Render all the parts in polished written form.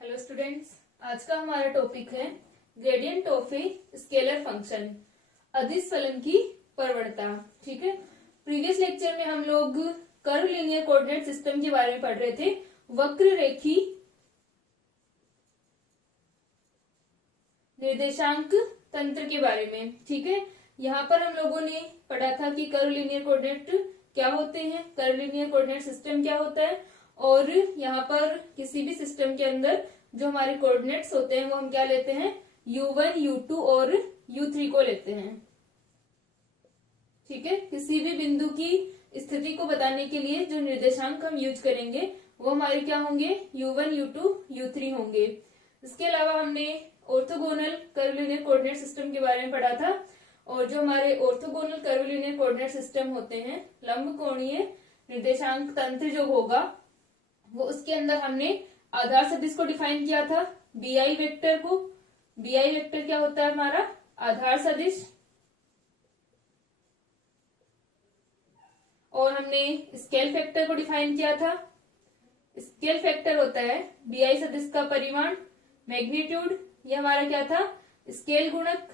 Hello students, आज का हमारा टॉपिक है gradient of a scalar function, अदिश फलन की प्रवणता। ठीक है, प्रीवियस लेक्चर में हम लोग कर्व लीनियर कोऑर्डिनेट सिस्टम के बारे में पढ़ रहे थे, वक्र रेखी निर्देशांक तंत्र के बारे में। ठीक है, यहाँ पर हम लोगों ने पढ़ा था कि कर्व लीनियर कोऑर्डिनेट क्या होते हैं, कर्व लीनियर कोऑर्डिनेट सिस्टम क्या होता है, और यहाँ पर किसी भी सिस्टम के अंदर जो हमारे कोऑर्डिनेट्स होते हैं वो हम क्या लेते हैं, u1, u2 और u3 को लेते हैं। ठीक है, किसी भी बिंदु की स्थिति को बताने के लिए जो निर्देशांक हम यूज करेंगे वो हमारे क्या होंगे, u1, u2, u3 होंगे। इसके अलावा हमने orthogonal curve linear coordinate system के बारे में पढ़ा था, और जो हमारे orthogonal curve linear coordinate system होते हैं, लंब कोणीय निर्देशांक तंत्र जो होगा वो उसके अंदर हमने आधार सदिश को डिफाइन किया था, bi वेक्टर को। bi वेक्टर क्या होता है, हमारा आधार सदिश। और हमने स्केल फैक्टर को डिफाइन किया था। स्केल फैक्टर होता है bi सदिश का परिमाण, मैग्नीट्यूड। ये हमारा क्या था, स्केल गुणक।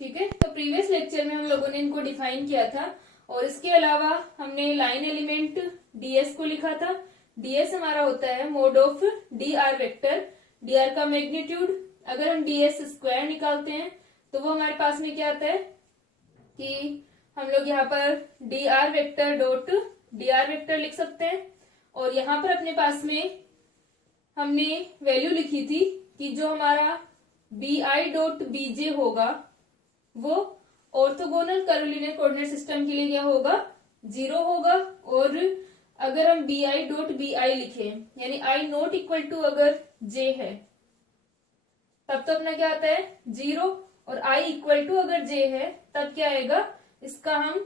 ठीक है, तो प्रीवियस लेक्चर में हम लोगों ने इनको डिफाइन किया था। और इसके अलावा हमने लाइन एलिमेंट ds को लिखा था। ds हमारा होता है mode of dr vector, dr का मैग्नीट्यूड। अगर हम ds स्क्वायर निकालते हैं तो वो हमारे पास में क्या आता है कि हम लोग यहाँ पर dr vector dot dr vector लिख सकते हैं। और यहाँ पर अपने पास में हमने वैल्यू लिखी थी कि जो हमारा bi डॉट bj होगा वो orthogonal curve linear coordinate system के लिए क्या होगा, 0 होगा। और अगर हम bi डॉट bi लिखें, यानी i नॉट इक्वल टू अगर j है, तब तो अपना क्या आता है 0, और i इक्वल टू अगर j है तब क्या आएगा, इसका हम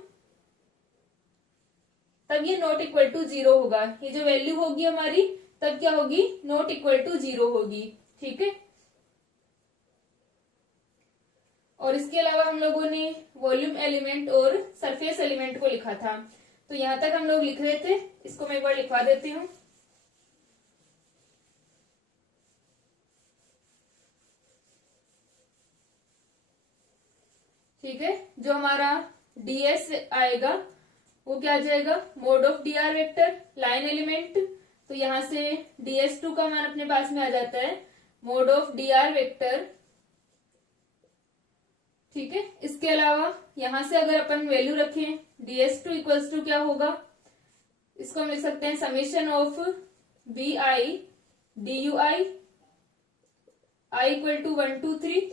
तब ये नॉट इक्वल टू 0 होगा। ये जो वैल्यू होगी हमारी तब क्या होगी, नॉट इक्वल टू 0 होगी। ठीक है, और इसके अलावा हम लोगों ने वॉल्यूम एलिमेंट और सरफेस एलिमेंट को लिखा था। तो यहां तक हम लोग लिख रहे थे, इसको मैं एक बार लिखवा देती हूँ। ठीक है, जो हमारा ds आएगा वो क्या आ जाएगा, mode of dr vector, line element. तो यहां से ds2 का मान अपने पास में आ जाता है मोड ऑफ dr वेक्टर। ठीक है, इसके अलावा यहां से अगर अपन वैल्यू रखें ds2 इक्वल्स टू क्या होगा, इसको हम लिख सकते हैं summation of bi dui i equal to 1 2 3,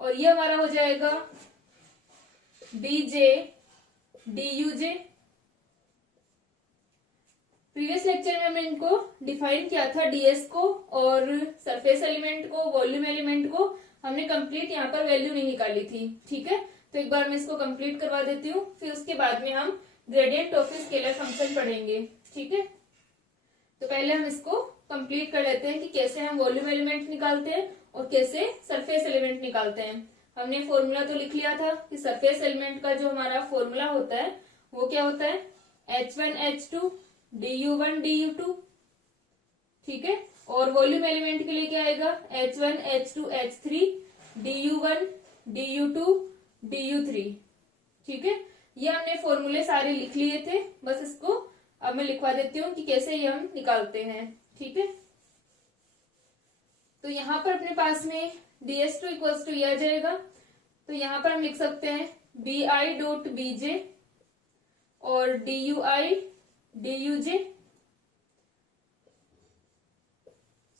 और ये हमारा हो जाएगा dj duj। प्रीवियस लेक्चर में हमने इनको डिफाइन किया था, ds को और सरफेस एलिमेंट को, वॉल्यूम एलिमेंट को हमने कंप्लीट यहाँ पर वैल्यू नहीं निकाली थी। ठीक है, तो एक बार मैं इसको कंप्लीट करवा देती हूँ, फिर उसके बाद में हम ग्रेडियंट ऑफ स्केलर फंक्शन पढ़ेंगे। ठीक है, तो पहले हम इसको कंप्लीट कर लेते हैं कि कैसे हम वॉल्यूम एलिमेंट निकालते हैं और कैसे सरफेस एलिमेंट निकालते हैं। हमने फॉर्मूला तो लिख लिया था कि सरफेस एलिमेंट का जो हमारा फॉर्मूला होता है वो क्या होता है, h1 h2 du1 du2। ठीक है, और वॉल्यूम एलिमेंट के लिए क्या आएगा, h1 h2 h3 du1 du2 du3। ठीक है, ये हमने फॉर्मूले सारे लिख लिए थे, बस इसको अब मैं लिखवा देती हूँ कि कैसे ये हम निकालते हैं। ठीक है, तो यहाँ पर अपने पास में ds2 इक्वल्स टू आ जाएगा। तो यहाँ पर हम लिख सकते हैं bi डॉट bj और dui duj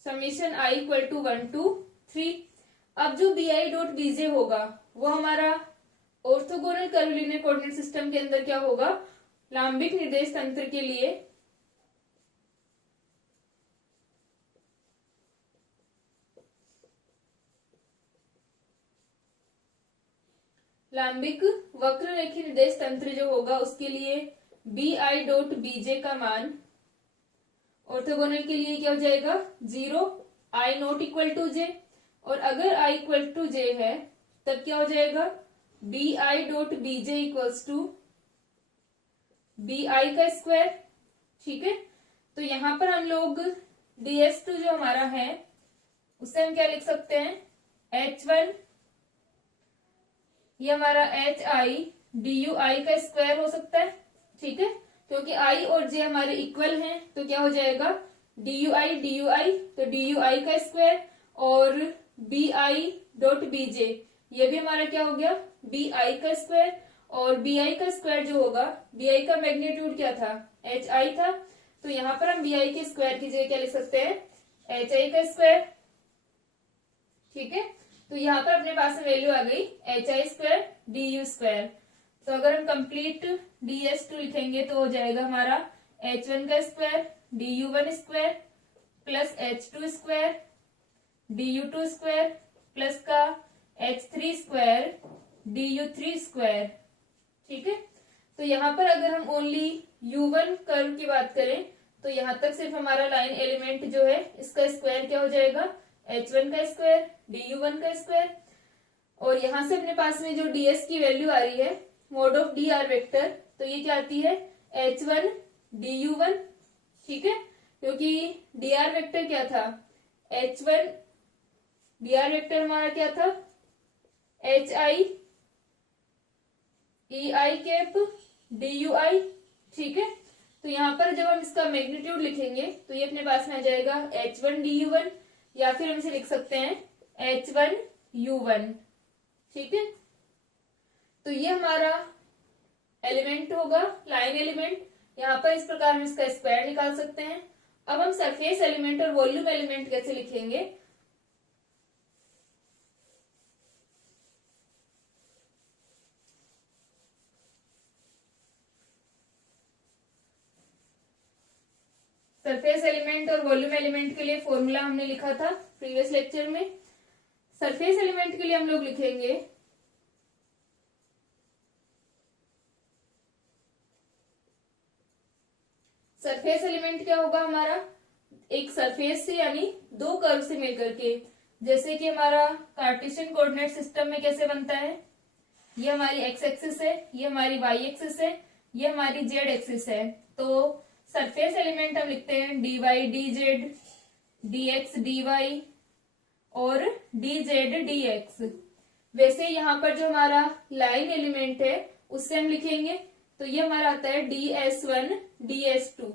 summation i equal to 1 2 3। अब जो bi डॉट bj होगा वो हमारा orthogonal curve linear coordinate system के अंदर क्या होगा, लांबिक निर्देश तंत्र के लिए लांबिक वक्र रेखी निर्देश तंत्र जो होगा उसके लिए bi डॉट bj का मान ऑर्थोगोनल के लिए क्या हो जाएगा, 0, i not equal to j। और अगर i इक्वल टू j है तब क्या हो जाएगा, bi dot bj equals to bi का स्क्वायर ठीक है। तो यहाँ पर हम लोग ds2 जो हमारा है उससे हम क्या लिख सकते हैं, h1 ये हमारा hi dui का स्क्वायर हो सकता है, ठीक है, क्योंकि i और j हमारे इक्वल हैं तो क्या हो जाएगा dui तो dui का स्क्वायर, और bi डॉट bj ये भी हमारा क्या हो गया bi का स्क्वायर, और bi का स्क्वायर जो होगा, bi का मैग्नीट्यूड क्या था hi था, तो यहाँ पर हम bi के स्क्वायर की जगह क्या लिख सकते हैं hi का स्क्वायर, ठीक है। तो यहाँ पर अपने पास में वैल्यू आ गई hi स्क्वायर du स्क्वायर। तो अगर हम कंप्लीट ds2 लिखेंगे तो हो जाएगा हमारा h1 का square du1 square plus h2 square du2 square plus का h3 स्क्वायर du3 स्क्वायर, ठीक है। तो यहाँ पर अगर हम ओनली u1 कर्व की बात करें तो यहाँ तक सिर्फ हमारा लाइन एलिमेंट जो है इसका स्क्वायर क्या हो जाएगा h1 का स्क्वायर du1 का स्क्वायर, और यहाँ से अपने पास में जो ds की वैल्यू आ रही है मोड ऑफ dr वेक्टर, तो ये क्या आती है h1 du1, ठीक है, क्योंकि dr वेक्टर क्या था h1 dr वेक्टर हमारा क्या था hi ei कैप dui, ठीक है। तो यहाँ पर जब हम इसका मैग्नीट्यूड लिखेंगे तो ये अपने पास में आ जाएगा h1 du1, या फिर हम इसे लिख सकते हैं h1 u1, ठीक है। तो ये हमारा एलिमेंट होगा लाइन एलिमेंट, यहाँ पर इस प्रकार हम इसका स्क्वायर निकाल सकते हैं। अब हम सरफेस एलिमेंट और वॉल्यूम एलिमेंट कैसे लिखेंगे, सरफेस एलिमेंट और वॉल्यूम एलिमेंट के लिए फॉर्मूला हमने लिखा था प्रीवियस लेक्चर में। सरफेस एलिमेंट के लिए हम लोग लिखेंगे सरफेस एलिमेंट क्या होगा हमारा एक सरफेस से यानी दो कर्व से मिलकर के, जैसे कि हमारा कार्टेशियन कोऑर्डिनेट सिस्टम में कैसे बनता है, ये हमारी एक्स एक्सिस है, ये हमारी वाई एक्सिस है, ये हमारी जेड एक्सिस है। तो सरफेस एलिमेंट हम लिखते हैं dy dz dx dy और dz dx। वैसे यहाँ पर जो हमारा लाइन एलिमेंट है उससे हम लिखेंगे तो ये हमारा आता है ds1 ds2,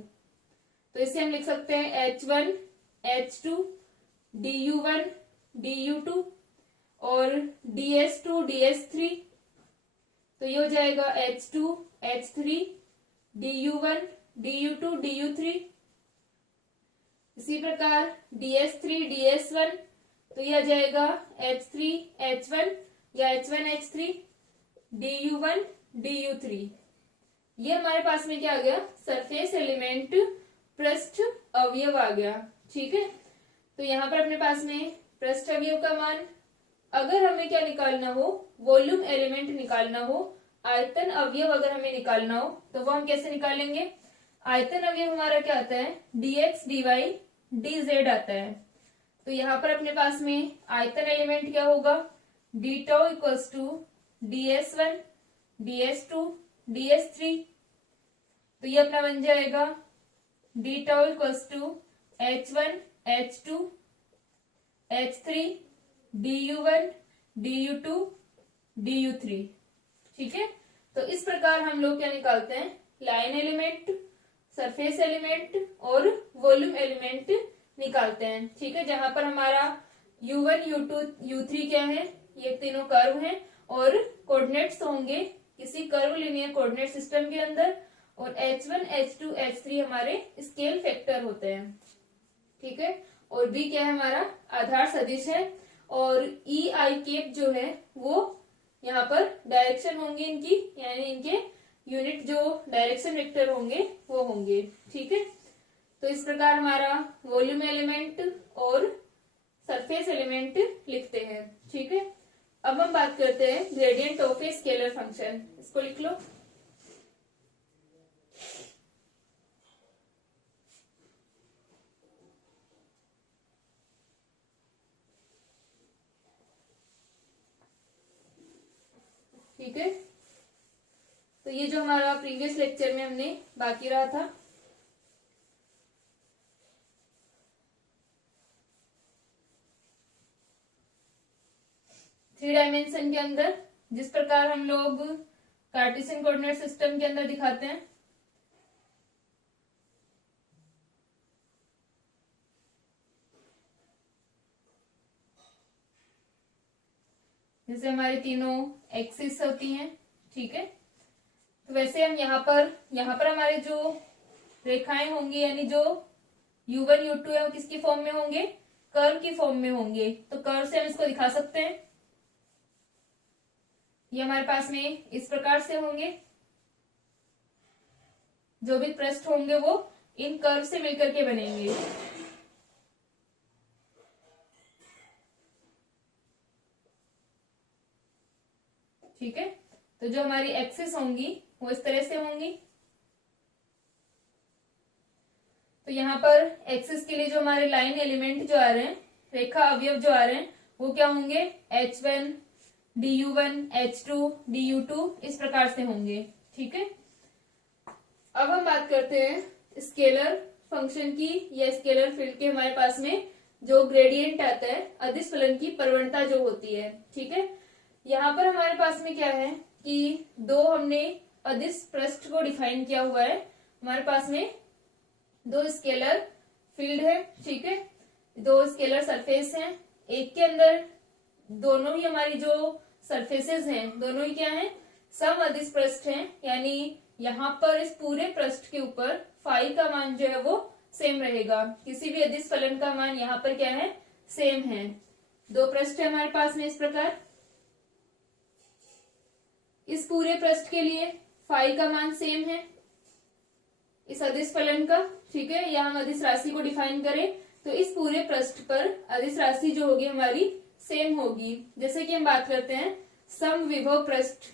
तो इसे हम लिख सकते हैं h1 h2 du1 du2 और ds2 ds3, तो ये हो जाएगा h2 h3 du1 du2 du3। इसी प्रकार ds3 ds1, तो ये आ जाएगा h3 h1 या h1 h3 du1 du3। ये हमारे पास में क्या आ गया सरफेस एलिमेंट पृष्ठ अवयव आ गया, ठीक है। तो यहाँ पर अपने पास में पृष्ठ अवयव का मान, अगर हमें क्या निकालना हो वॉल्यूम एलिमेंट निकालना हो, आयतन अवयव अगर हमें निकालना हो तो वो हम कैसे निकालेंगे, आयतन अवयव हमारा क्या आता है dx dy dz आता है। तो यहाँ पर अपने पास में आयतन एलिमेंट क्या होगा d tau equals to ds1 ds2 ds3, तो ये अपना बन जाएगा d tau equals to h1 h2 h3 du1 du2 du3, ठीक है। तो इस प्रकार हम लोग क्या निकालते हैं लाइन एलिमेंट, सरफेस एलिमेंट और वॉल्यूम एलिमेंट निकालते हैं, ठीक है। जहां पर हमारा u1 u2 u3 क्या है, ये तीनों कर्व हैं और कोऑर्डिनेट्स होंगे किसी कर्व लिनियर कोऑर्डिनेट सिस्टम के अंदर, और h1 h2 h3 हमारे स्केल फैक्टर होते हैं, ठीक है। और b क्या है हमारा आधार सदिश है, और e i कैप जो है वो यहाँ पर डायरेक्शन होंगे इनकी, यानी इनके यूनिट जो डायरेक्शन वेक्टर होंगे वो होंगे, ठीक है। तो इस प्रकार हमारा वॉल्यूम एलिमेंट और सरफेस एलिमेंट लिखते हैं, ठीक है। अब हम बात करते हैं gradient of a scalar function, इसको लिख लो। ठीक है, तो ये जो हमारा प्रीवियस लेक्चर में हमने बाकी रहा था 3 डायमेंशन के अंदर, जिस प्रकार हम लोग कार्टेशियन कोऑर्डिनेट सिस्टम के अंदर दिखाते हैं। जैसे हमारी तीनों एक्सिस होती हैं, ठीक है। तो वैसे हम यहाँ पर हमारे जो रेखाएं होंगी, यानी जो U1 U2 है वो किसकी फॉर्म में होंगे, कर्व की फॉर्म में होंगे। तो कर्व से हम इसको दिखा सकते हैं। ये हमारे पास में इस प्रकार से होंगे, जो भी पृष्ठ होंगे वो इन कर्व से मिलकर के बनेंगे। ठीक है, तो जो हमारी एक्सिस होंगी वो इस तरह से होंगी। तो यहाँ पर एक्सिस के लिए जो हमारे लाइन एलिमेंट जो आ रहे हैं, रेखा अवयव जो आ रहे हैं, वो क्या होंगे, H1 DU1 H2 DU2 इस प्रकार से होंगे। ठीक है, अब हम बात करते हैं स्केलर फंक्शन की या स्केलर फील्ड के हमारे पास में जो ग्रेडियंट आता है, अदिश फलन की प्रवणता जो होती है। ठीक है, यहाँ पर हमारे पास में क्या है कि दो हमने अदिश पृष्ठ को डिफाइन किया हुआ है। हमारे पास में दो स्केलर फील्ड है, ठीक है, दो स्केलर सरफेस हैं। एक के अंदर दोनों ही हमारी जो सरफेसेस हैं, दोनों ही क्या हैं, सम अदिश पृष्ठ हैं। यानी यहाँ पर इस पूरे पृष्ठ के ऊपर फाई का मान जो है वो सेम रहेगा। किसी भी अदिश फलन का मान यहाँ पर क्या है, सेम है। दो पृष्ठ है हमारे पास में इस प्रकार। इस पूरे पृष्ठ के लिए फाई का मान सेम है इस अदिश फलन का। ठीक है, या हम अदिश राशि को डिफाइन करें तो इस पूरे पृष्ठ पर अदिश राशि जो होगी हमारी सेम होगी। जैसे कि हम बात करते हैं समविभव पृष्ठ,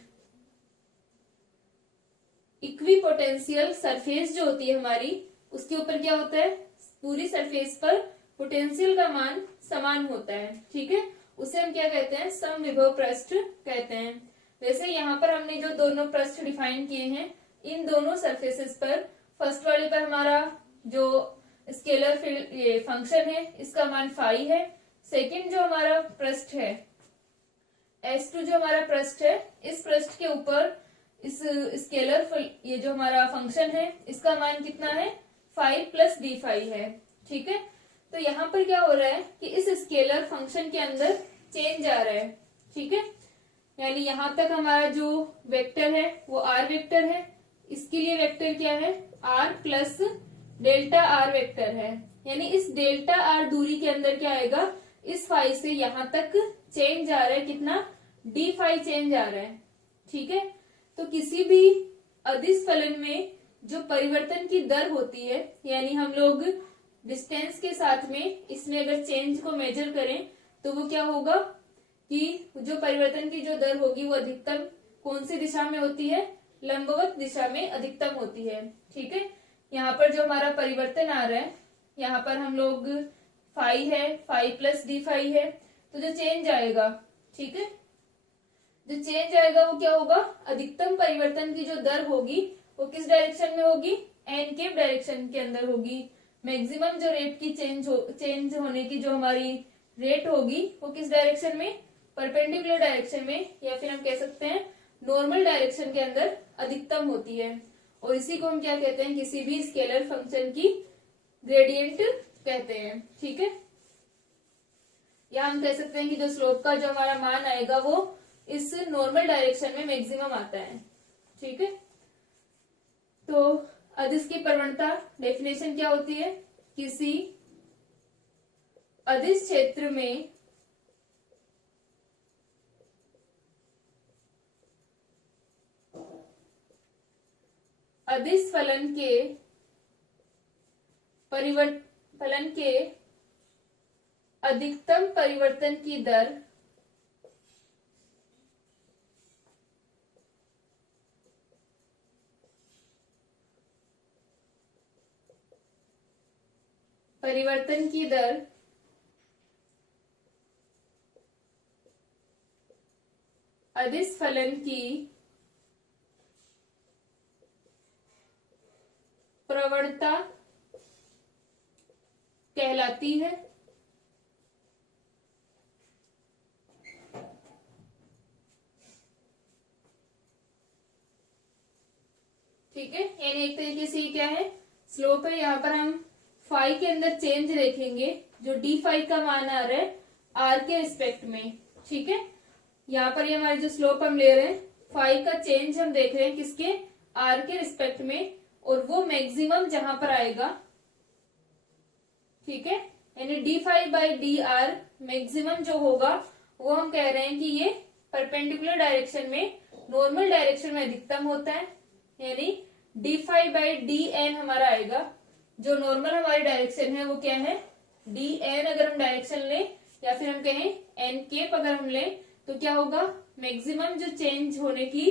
इक्विपोटेंशियल सरफेस जो होती है हमारी, उसके ऊपर क्या होता है, पूरी सरफेस पर पोटेंशियल का मान समान होता है। ठीक है, उसे हम क्या कहते हैं, समविभव पृष्ठ कहते हैं। वैसे यहाँ पर हमने जो दोनों पृष्ठ डिफाइन किए हैं, इन दोनों सरफेसेस पर फर्स्ट वाले पर हमारा जो स्केलर फंक्शन है इसका मान फाई है। सेकंड जो हमारा पृष्ठ है S2 जो हमारा पृष्ठ है, इस पृष्ठ के ऊपर इस स्केलर ये जो हमारा फंक्शन है इसका मान कितना है, 5 + d5 है। ठीक है, तो यहाँ पर क्या हो रहा है कि इस स्केलर फंक्शन के अंदर चेंज आ रहा है। ठीक है, यानी यहाँ तक हमारा जो वेक्टर है वो r वेक्टर है, इसके लिए वेक्टर क्या है, r + Δr वेक्टर है। यानी इस Δr दूरी के अंदर क्या आएगा, इस फाई से यहाँ तक चेंज आ रहा है, कितना, d5 चेंज आ रहा है। ठीक है, तो किसी भी अदिश फलन में जो परिवर्तन की दर होती है, यानी हम लोग डिस्टेंस के साथ में इसमें अगर चेंज को मेजर करें तो वो क्या होगा कि जो परिवर्तन की जो दर होगी वो अधिकतम कौन सी दिशा में होती है, लंबवत दिशा में अधिकतम होती है। ठीक है, यहाँ पर जो हमारा परिवर्तन आ रहा है, यहाँ पर हम लोग फाई है, 5 + d5 है, तो जो चेंज आएगा, ठीक है, जो चेंज आएगा वो क्या होगा, अधिकतम परिवर्तन की जो दर होगी वो किस डायरेक्शन में होगी, एनकेप डायरेक्शन के अंदर होगी। मैक्सिमम जो रेट की चेंज होने की जो हमारी रेट होगी वो किस डायरेक्शन में, परपेंडिकुलर डायरेक्शन में, या फिर हम कह सकते हैं नॉर्मल डायरेक्शन के अंदर अधिकतम होती है। और इसी को हम क्या कहते हैं, किसी भी स्केलर फंक्शन की ग्रेडियंट कहते हैं। ठीक है, या हम कह सकते हैं कि जो स्लोप का जो हमारा मान आएगा वो इस नॉर्मल डायरेक्शन में मैक्सिमम आता है। ठीक है, तो अदिश की प्रवणता डेफिनेशन क्या होती है, किसी अदिश क्षेत्र में अदिश फलन के अधिकतम परिवर्तन की दर अदिश फलन की प्रवणता कहलाती है। ठीक है, यानी एक तरीके से ये क्या है, स्लोप है। यहाँ पर हम फाई के अंदर चेंज देखेंगे, जो डी फाई का मान आ रहा है आर के रिस्पेक्ट में। ठीक है, यहाँ पर ये हमारी जो स्लोप हम ले रहे हैं, फाई का चेंज हम देख रहे हैं किसके, आर के रिस्पेक्ट में, और वो मैक्सिमम जहां पर आएगा। ठीक है, यानी d phi by d r maximum जो होगा वो हम कह रहे हैं कि ये परपेंडिकुलर डायरेक्शन में, नॉर्मल डायरेक्शन में अधिकतम होता है। यानी d phi by d n हमारा आएगा, जो नॉर्मल हमारी डायरेक्शन है वो क्या है, डी एन अगर हम डायरेक्शन लें, या फिर हम कहें एन केप अगर हम लें, तो क्या होगा, मैक्सिमम जो चेंज होने की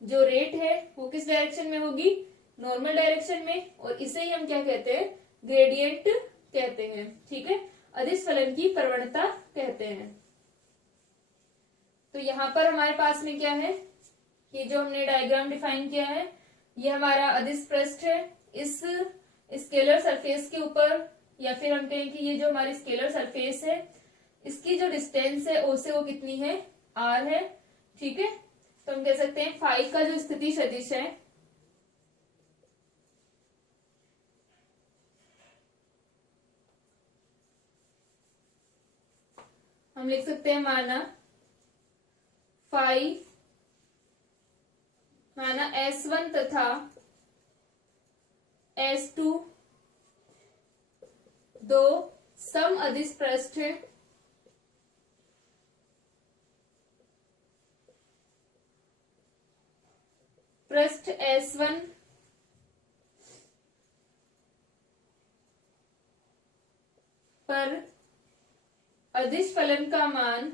जो रेट है वो किस डायरेक्शन में होगी, नॉर्मल डायरेक्शन में। और इसे ही हम क्या कहते हैं, ग्रेडियंट कहते हैं। ठीक है, अदिश फलन की प्रवणता कहते हैं। तो यहाँ पर हमारे पास में क्या है, कि जो हमने डायग्राम डिफाइन किया है, ये हमारा अदिश पृष्ठ है। इस स्केलर सरफेस के ऊपर, या फिर हम कहें कि ये जो हमारी स्केलर सरफेस है, इसकी जो डिस्टेंस है ओ से वो कितनी है, आर है। ठीक है, तो हम कह सकते हैं फाई का जो स्थिति सदिश है, हम लिख सकते हैं माना फाई, माना S1 तथा S2 दो सम अदिश पृष्ठ है। पृष्ठ S1 पर अदिश फलन का मान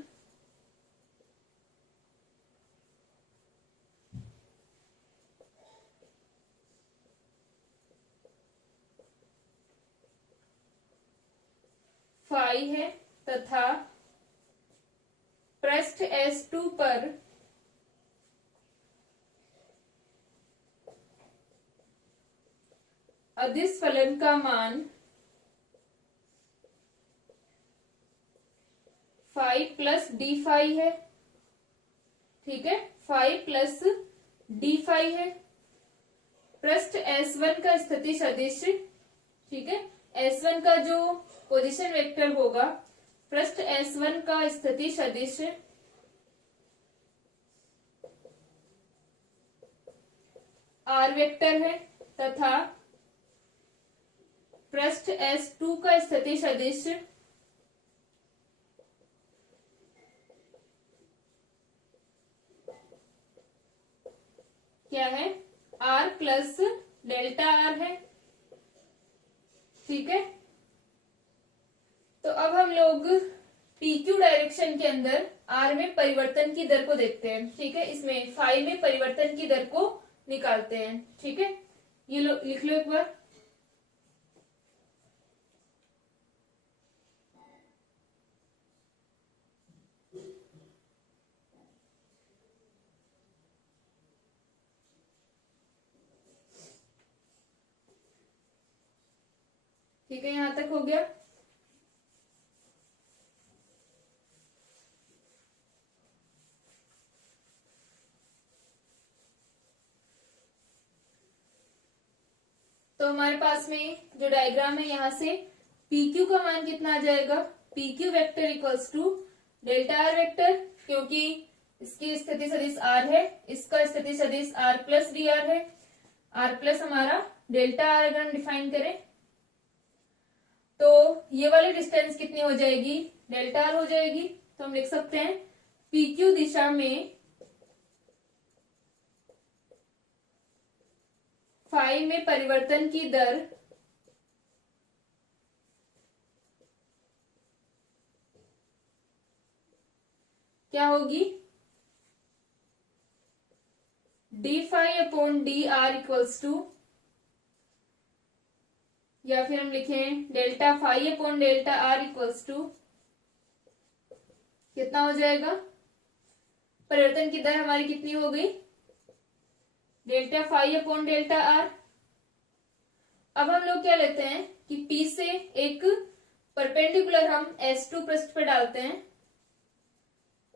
फाई है, तथा पृष्ठ S2 पर अदिश फलन का मान फाई प्लस डी फाई है। ठीक है, फाई प्लस डी फाई है। पृष्ठ S1 का स्थिति सदिश, ठीक है, S1 का जो पोजीशन वेक्टर होगा, पृष्ठ S1 का स्थिति सदिश आर वेक्टर है, तथा पृष्ठ S2 का स्थिति सदिश क्या है, आर प्लस डेल्टा आर है। ठीक है, तो अब हम लोग PQ डायरेक्शन के अंदर आर में परिवर्तन की दर को देखते हैं। ठीक है, इसमें फाई में परिवर्तन की दर को निकालते हैं। ठीक है, ये लिख लो एक बार। ठीक है, यहां तक हो गया। तो हमारे पास में जो डायग्राम है, यहां से PQ का मान कितना आ जाएगा, PQ vector equals to delta r vector, क्योंकि इसकी स्थिति सदिश आर है, इसका स्थिति सदिश आर प्लस डी आर है। आर प्लस हमारा डेल्टा आर अगर हम डिफाइन करें, तो ये वाली डिस्टेंस कितनी हो जाएगी, डेल्टा आर हो जाएगी। तो हम लिख सकते हैं PQ दिशा में फाई में परिवर्तन की दर क्या होगी, d phi upon d r equals to, या फिर हम लिखें delta phi upon delta r equals to कितना हो जाएगा, परिवर्तन की दर हमारी कितनी हो गई, delta phi upon delta r. अब हम लोग क्या लेते हैं कि P से एक परपेंडिकुलर हम S2 पृष्ठ पर डालते हैं,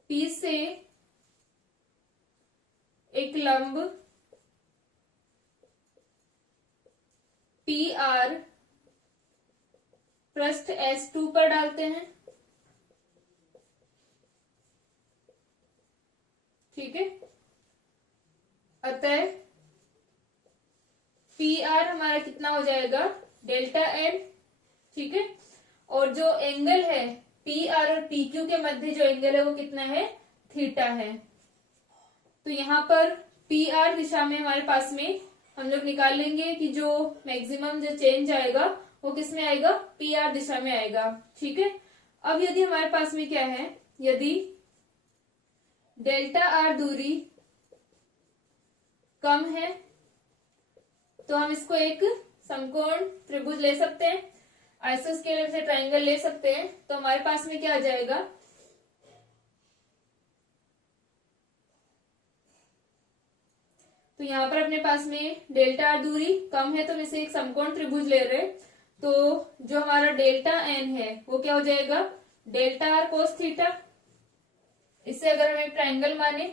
P से एक लंब पी आर पृष्ठ S2 पर डालते हैं। ठीक है, अतः पी आर हमारा कितना हो जाएगा, डेल्टा एन। ठीक है, और जो एंगल है पी आर और पी क्यू के मध्य जो एंगल है वो कितना है, थीटा है। तो यहाँ पर पी आर दिशा में हमारे पास में हम लोग निकाल लेंगे कि जो मैक्सिमम जो चेंज आएगा वो किस में आएगा, पी आर दिशा में आएगा। ठीक है, अब यदि हमारे पास में क्या है, यदि डेल्टा आर दूरी कम है तो हम इसको एक समकोण त्रिभुज ले सकते हैं, आइसोस्केलर से ट्रायंगल ले सकते हैं। तो हमारे पास में क्या आ जाएगा, तो यहाँ पर अपने पास में डेल्टा आर दूरी कम है तो हम इसे एक समकोण त्रिभुज ले रहे हैं। तो जो हमारा डेल्टा एन है वो क्या हो जाएगा, डेल्टा आर कोस थीटा। इससे अगर हम एक ट्रायंगल माने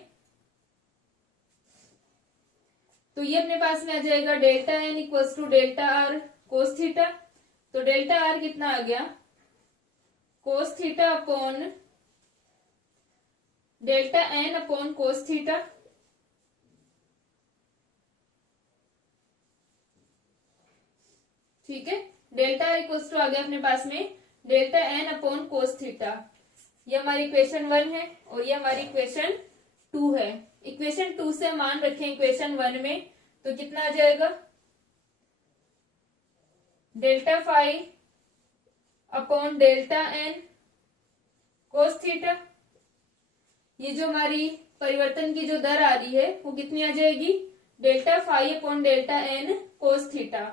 तो ये अपने पास में आ जाएगा delta n equals to delta r cos theta. तो डेल्टा आर कितना आ गया, cos theta upon delta n upon cos theta. ठीक है, डेल्टा आर इक्वल्स टू आ गया अपने पास में delta n upon cos theta. ये हमारी इक्वेशन 1 है और ये हमारी इक्वेशन 2 है। इक्वेशन 2 से मान रखें इक्वेशन 1 में तो कितना आ जाएगा, delta phi upon delta n cos theta. ये जो हमारी परिवर्तन की जो दर आ रही है वो कितनी आ जाएगी, delta phi upon delta n cos theta.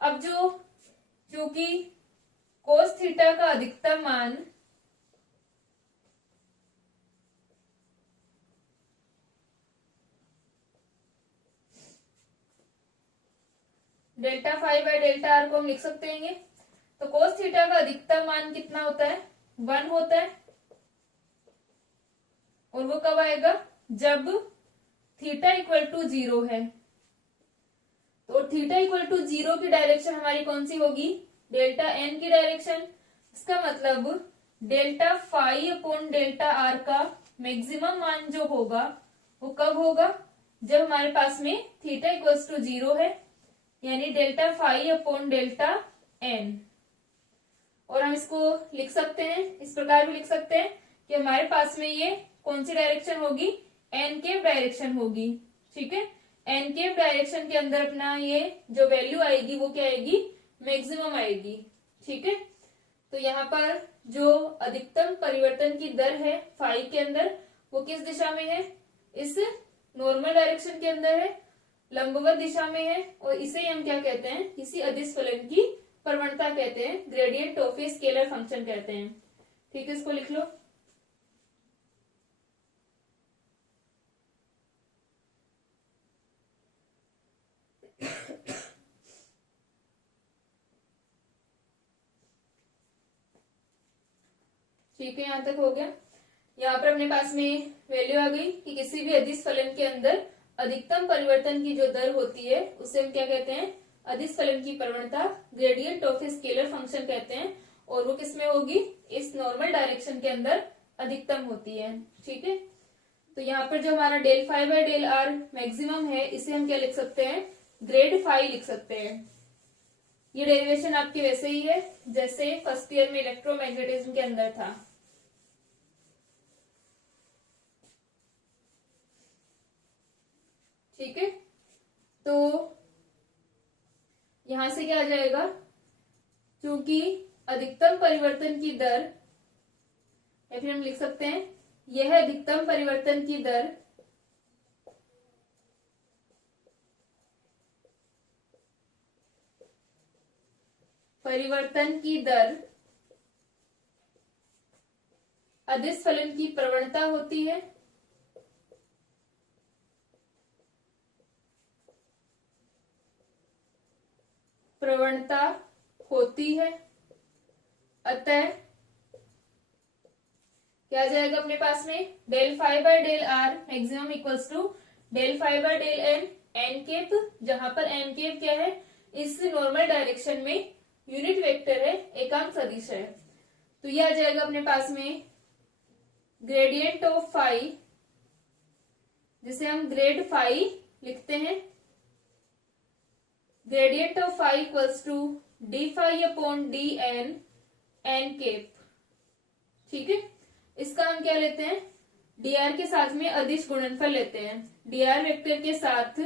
अब जो क्योंकि कोस थीटा का अधिकतम मान delta phi by delta r को हम लिख सकते हैं। तो कोस थीटा का अधिकतम मान कितना होता है, 1 होता है। और वो कब आएगा, जब थीटा इक्वल टू 0 है। तो थीटा इक्वल टू 0 की डायरेक्शन हमारी कौन सी होगी, डेल्टा एन की डायरेक्शन। इसका मतलब delta phi upon delta r का मैक्सिमम मान जो होगा वो कब होगा, जब हमारे पास में थीटा इक्वल्स टू 0 है, यानी delta phi upon delta n. और हम इसको लिख सकते हैं, इस प्रकार भी लिख सकते हैं कि हमारे पास में ये कौन सी डायरेक्शन होगी, एन केव डायरेक्शन होगी। ठीक है, एन केव डायरेक्शन के अंदर अपना ये जो वैल्यू आएगी वो क्या आएगी, मैक्सिमम आएगी। ठीक है, तो यहाँ पर जो अधिकतम परिवर्तन की दर है फाई के अंदर वो किस दिशा में है, इस नॉर्मल डायरेक्शन के अंदर है, लंबवत दिशा में है। और इसे हम क्या कहते हैं, किसी अदिश फलन की प्रवणता कहते हैं, gradient of a scalar function कहते हैं। ठीक है, इसको लिख लो। ठीक है, यहां तक हो गया। यहाँ पर अपने पास में वैल्यू आ गई कि किसी भी अदिश फलन के अंदर अधिकतम परिवर्तन की जो दर होती है उसे हम क्या कहते हैं, अदिश फलन की प्रवणता, gradient of a scalar function कहते हैं। और वो किसमें होगी, इस नॉर्मल डायरेक्शन के अंदर अधिकतम होती है। ठीक है, तो यहाँ पर जो हमारा del phi by del r maximum है इसे हम क्या लिख सकते हैं, ग्रेड फाई लिख सकते हैं। ये डेरिवेशन आपके वैसे ही है जैसे फर्स्ट ईयर में इलेक्ट्रोमैग्नेटिज्म के अंदर था। ठीक है, तो यहां से क्या आ जाएगा, क्योंकि अधिकतम परिवर्तन की दर, या फिर हम लिख सकते हैं यह अधिकतम परिवर्तन की दर अदिश फलन की प्रवणता होती है। अतः क्या आ जाएगा अपने पास में, del phi by del r maximum equals to del phi by del n, n cap, जहां पर एन केप क्या है, इस नॉर्मल डायरेक्शन में यूनिट वेक्टर है, एकांक सदिश है। तो ये आ जाएगा अपने पास में ग्रेडियंट ऑफ फाई, जिसे हम ग्रेड फाई लिखते हैं। Gradient of phi equals to d phi upon d n n cap. ठीक है, इसका हम क्या लेते हैं, dr के साथ में अदिश गुणनफल लेते हैं। dr वेक्टर के साथ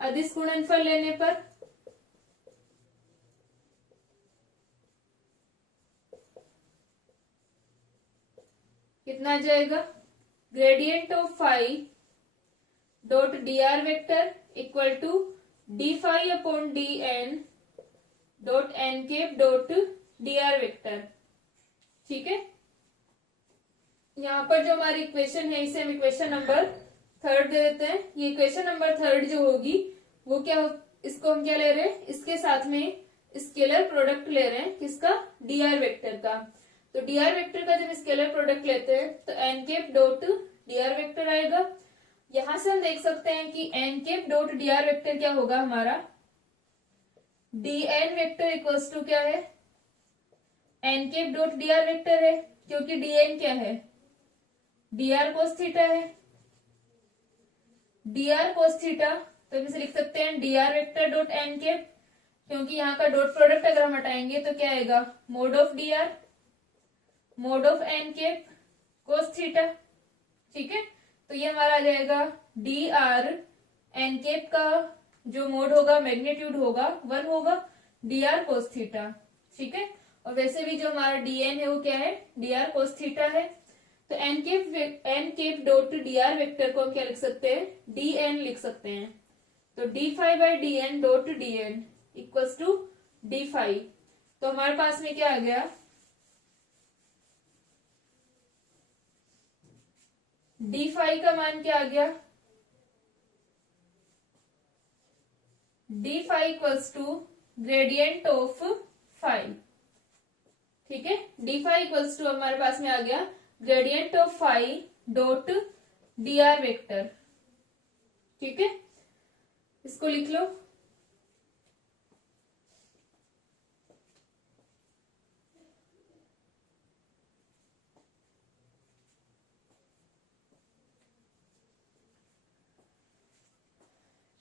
अदिश गुणनफल लेने पर कितना आ जाएगा, gradient of phi dot dr vector equal to d phi upon d n dot n cap dot dr vector. ठीक है, यहाँ पर जो हमारी इक्वेशन है इसे हम इक्वेशन नंबर 3 दे देते हैं। ये इक्वेशन नंबर 3 जो होगी वो क्या इसको हम क्या ले रहे हैं, इसके साथ में स्केलर प्रोडक्ट ले रहे हैं, किसका, dr वेक्टर का। तो dr वेक्टर का जब स्केलर प्रोडक्ट लेते हैं तो n cap dot dr vector आएगा। यहां से हम देख सकते हैं कि n cap dot dr vector क्या होगा हमारा, dn वेक्टर इक्वल्स टू क्या है, n cap dot dr vector है, क्योंकि dn क्या है, dr cos थीटा है। dr cos थीटा तो हम इसे लिख सकते हैं dr vector dot n cap, क्योंकि यहाँ का डॉट प्रोडक्ट अगर हम हटाएंगे तो क्या आएगा, mod of dr mod of n cap cos theta. ठीक है, तो ये हमारा आ जाएगा dr एन केप का जो मोड होगा मैग्नीट्यूड होगा 1 होगा, dr cos थीटा। ठीक है, और वैसे भी जो हमारा dn है वो क्या है, dr cos थीटा है। तो n cap dot dr vector को हम क्या लिख सकते हैं, dn लिख सकते हैं। तो d phi by dn dot dn equals to d phi. तो हमारे पास में क्या आ गया, d फाई का मान क्या आ गया, d phi equals to gradient of phi. ठीक है, d फाई इक्वल्स टू हमारे पास में आ गया gradient of phi dot dr vector. ठीक है, इसको लिख लो।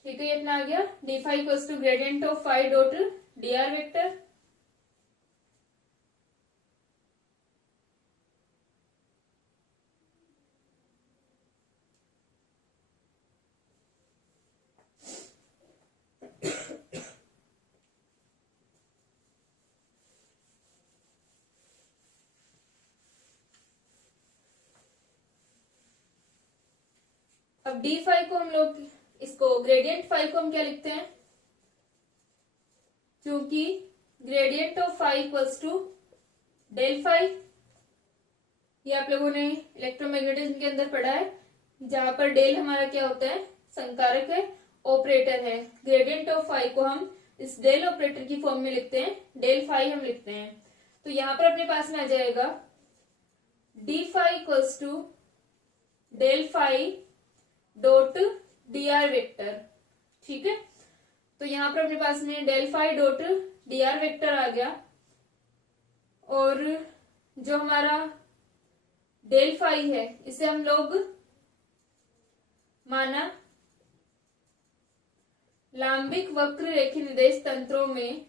ठीक है, ये अपना आ गया d phi equals to gradient of phi dot dr vector. अब डी फाई को हम लोग इसको ग्रेडियंट फाई को हम क्या लिखते हैं, क्योंकि gradient of phi equals to del phi. ये आप लोगों ने इलेक्ट्रोमैग्नेटिज्म के अंदर पढ़ा है, जहां पर डेल हमारा क्या होता है, संकारक है, ऑपरेटर है। ग्रेडियंट ऑफ फाई को हम इस डेल ऑपरेटर की फॉर्म में लिखते हैं, डेल फाई हम लिखते हैं। तो यहां पर अपने पास में आ जाएगा d phi equals to del phi dot dr vector. ठीक है, तो यहां पर अपने पास में del phi dot dr vector आ गया, और जो हमारा डेल फाई है इसे हम लोग माना लांबिक वक्र रेखी निर्देश तंत्रों में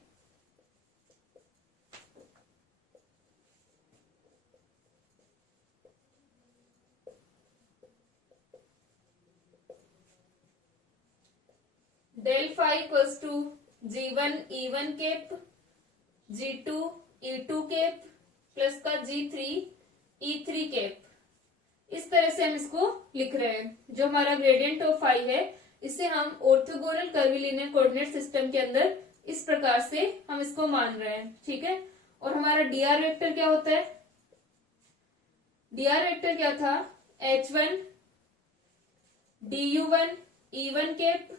del phi equals to G1 E1 cap, G2 E2 cap plus का G3 E3 केप। इस तरह से हम इसको लिख रहे हैं। जो हमारा ग्रेडियंट ऑफ फाई है इसे हम ऑर्थोगोनल कर्वीलिनियर कोऑर्डिनेट सिस्टम के अंदर इस प्रकार से हम इसको मान रहे हैं। ठीक है, और हमारा dr वेक्टर क्या होता है, dr वेक्टर क्या था, H1 du1 E1 cap,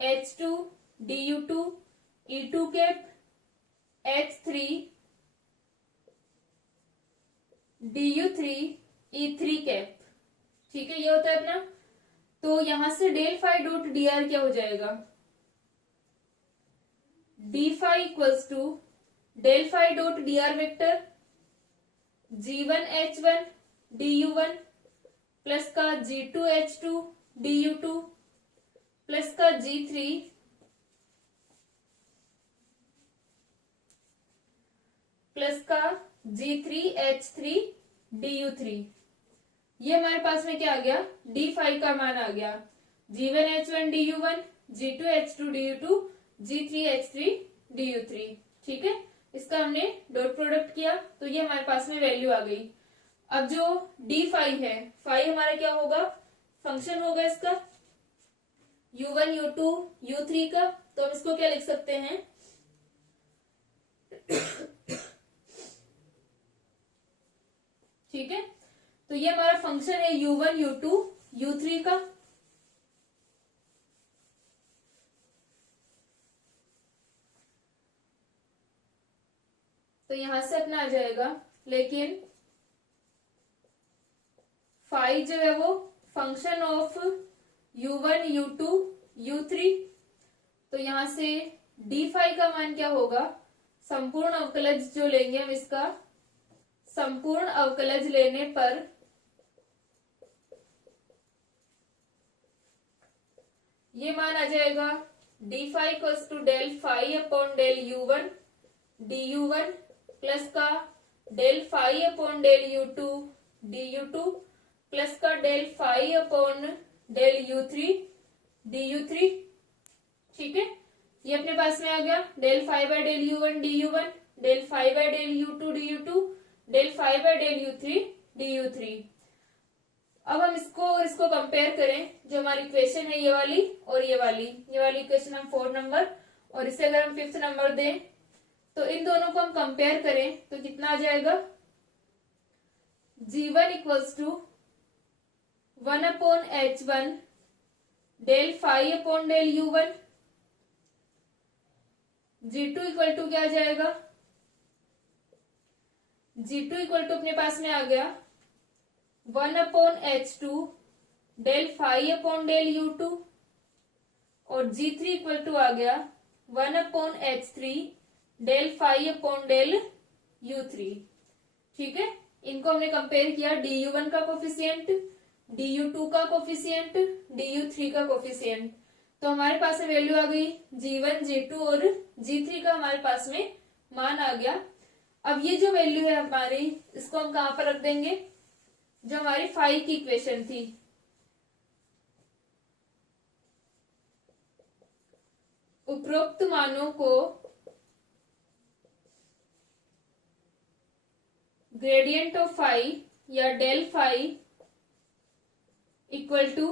H2 du2 E2 cap, H3 du3 E3 cap. ठीक है, ये होता है अपना। तो यहां से डेल फाई डॉट dr क्या हो जाएगा, d phi equals to del phi dot d r vector G1H1 DU1 plus का G2H2 DU2 प्लस का G3 प्लस का G3H3 DU3। ये हमारे पास में क्या आ गया, D5 का मान आ गया। G1H1 DU1, G2H2 DU2, G3H3 DU3। ठीक है, इसका हमने डॉट प्रोडक्ट किया तो ये हमारे पास में वैल्यू आ गई। अब जो D5 है, फाई हमारा क्या होगा, फंक्शन होगा इसका U1 U2 U3 का। तो हम इसको क्या लिख सकते हैं, ठीक है, तो ये हमारा फंक्शन है U1 U2 U3 का। तो यहां से अपना आ जाएगा, लेकिन फाई जो है वो function of U1 U2 U3। तो यहां से D5 का मान क्या होगा, संपूर्ण अवकलज जो लेंगे हम इसका, संपूर्ण अवकलज लेने पर ये मान आ जाएगा D5 equals to del phi upon del U1 DU1 plus का del phi upon del U2 DU2 plus का del phi upon del U3 DU3। ठीक है, ये अपने पास में आ गया del phi by del U1 DU1, del phi by del U2 DU2, del phi by del U3 DU3। अब हम इसको और इसको कंपेयर करें, जो हमारी इक्वेशन है ये वाली और ये वाली इक्वेशन हम 4 नंबर और इसे अगर हम 5th नंबर दें तो इन दोनों को हम कंपेयर करें तो कितना आ जाएगा, G1 equals to 1 upon H1 del phi upon del U1, G2 equal to क्या आ जाएगा, G2 इक्वल टू अपने पास में आ गया 1 upon H2 del phi upon del U2 और G3 इक्वल टू आ गया 1 upon H3 del phi upon del U3। ठीक है, इनको हमने कंपेयर किया, DU1 का कोफिशिएंट, DU2 का कोफिशिएंट, DU3 का कोफिशिएंट। तो हमारे पास में वैल्यू आ गई G1 G2 और G3 का हमारे पास में मान आ गया। अब ये जो वैल्यू है हमारी, इसको हम कहां पर रख देंगे, जो हमारी फाई की इक्वेशन थी। उपरोक्त मानों को ग्रेडियंट ऑफ फाई या del phi equal to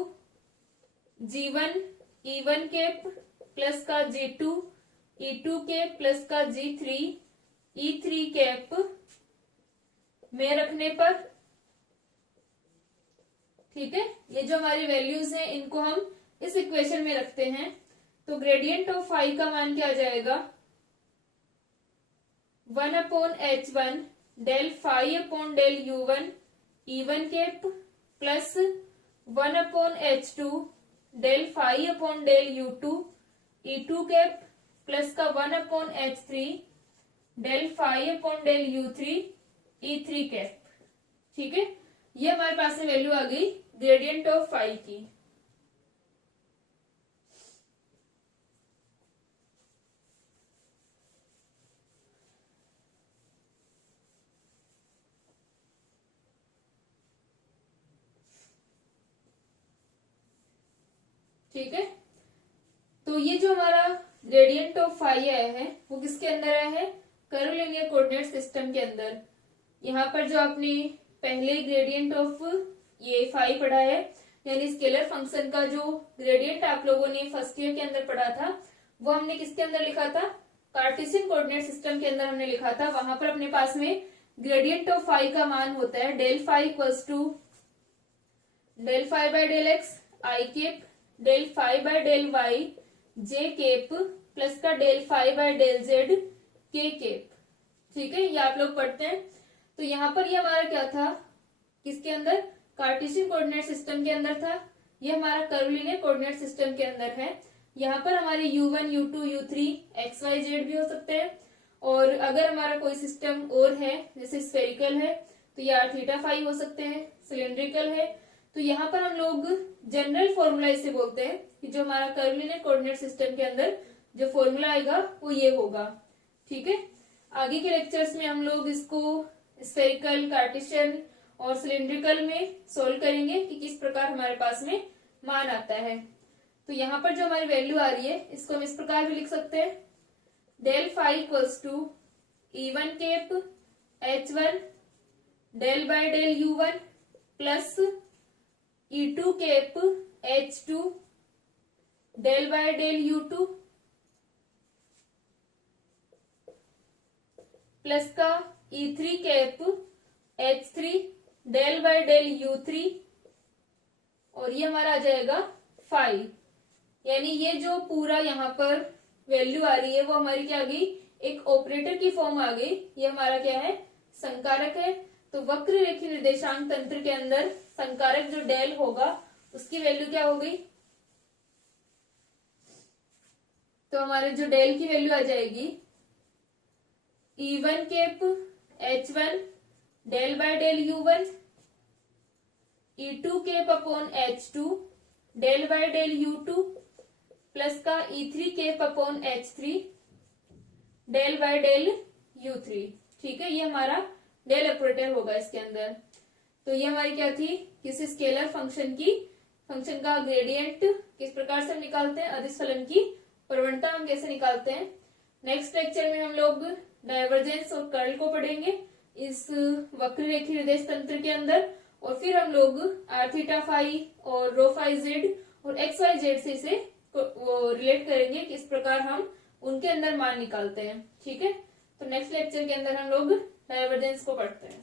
G1 E1 cap plus का G2 E2 कैप प्लस का G3 E3 कैप में रखने पर, ठीक है, ये जो हमारी वैल्यूज हैं इनको हम इस इक्वेशन में रखते हैं। तो ग्रेडियंट ऑफ फाई का मान क्या आ जाएगा, 1 upon H1 del phi upon del U1 E1 cap plus 1 upon H2 del phi upon del U2 E2 cap plus का 1 upon H3 del phi upon del U3 E3 cap. ठीक है, ये हमारे पास में वैल्यू आ गई ग्रेडियंट ऑफ फाई की। ठीक है, तो ये जो हमारा ग्रेडियंट ऑफ फाई आया है वो किसके अंदर आया है, कर्व लीनियर कोऑर्डिनेट सिस्टम के अंदर। यहाँ पर जो आपने पहले ग्रेडियंट ऑफ ये फाई पढ़ा है, यानी स्केलर फंक्शन का जो ग्रेडियंट आप लोगों ने फर्स्ट ईयर के अंदर पढ़ा था, वो हमने किसके अंदर लिखा था, कार्टेशियन कोऑर्डिनेट सिस्टम के अंदर हमने लिखा था। वहां पर अपने पास में ग्रेडियंट ऑफ फाई का मान होता है del phi equals to del phi by del x i cap del phi by del y j cap plus का del phi by del z k cap. ठीक है, ये आप लोग पढ़ते हैं। तो यहाँ पर ये हमारा क्या था, किसके अंदर, कार्टेशियन कोऑर्डिनेट सिस्टम के अंदर था। ये हमारा कर्व लीनियर कोऑर्डिनेट सिस्टम के अंदर है। यहाँ पर हमारे u1, u2, u3 x Y Z भी हो सकते हैं। और अगर हमारा कोई सिस्टम और है, जैसे स्फेरिकल है तो ये थीटा फाई हो सकते हैं, सिलेंड्रिकल है तो यहाँ पर हम लोग जनरल फॉर्मूला इसे बोलते हैं कि जो हमारा कर्वीलिनियर कोऑर्डिनेट सिस्टम के अंदर जो फॉर्मूला आएगा वो ये होगा। ठीक है, आगे के लेक्चर्स में हम लोग इसको स्फेरिकल, कार्टेशियन और सिलेंड्रिकल में सोल्व करेंगे कि किस प्रकार हमारे पास में मान आता है। तो यहाँ पर जो हमारी वैल्यू आ रही है इसको हम इस प्रकार भी लिख सकते हैं, del phi equals to E1 cap H1 del by del U1 plus E2 cap H2 del by del U2 plus का E3 cap H3 del by del U3 और ये हमारा आ जाएगा फाई। यानी ये जो पूरा यहाँ पर वैल्यू आ रही है वो हमारी क्या आ गई, एक ऑपरेटर की फॉर्म आ गई। ये हमारा क्या है, संकारक है। तो वक्र रेखीय निर्देशांक तंत्र के अंदर संकारक जो डेल होगा उसकी वैल्यू क्या हो गई, तो हमारे जो डेल की वैल्यू आ जाएगी E1 cap H1 del by del U1 E2 cap upon H2 del by del U2 plus का E3 cap upon H3 del by del U3। ठीक है, ये हमारा डेल ऑपरेटर होगा इसके अंदर। तो ये हमारी क्या थी, किसी स्केलर फंक्शन का ग्रेडियंट किस प्रकार से हम निकालते हैं, अदिश फलन की प्रवणता हम कैसे निकालते हैं। नेक्स्ट लेक्चर में हम लोग डायवर्जेंस और कर्ल को पढ़ेंगे इस वक्र रेखीय निर्देश तंत्र के अंदर। और फिर हम लोग आर थीटा फाई और रो फाई जेड और एक्स वाई जेड से इसे वो रिलेट करेंगे किस प्रकार हम उनके अंदर मान निकालते हैं। ठीक है, तो नेक्स्ट लेक्चर के अंदर हम लोग डायवर्जेंस को पढ़ते हैं।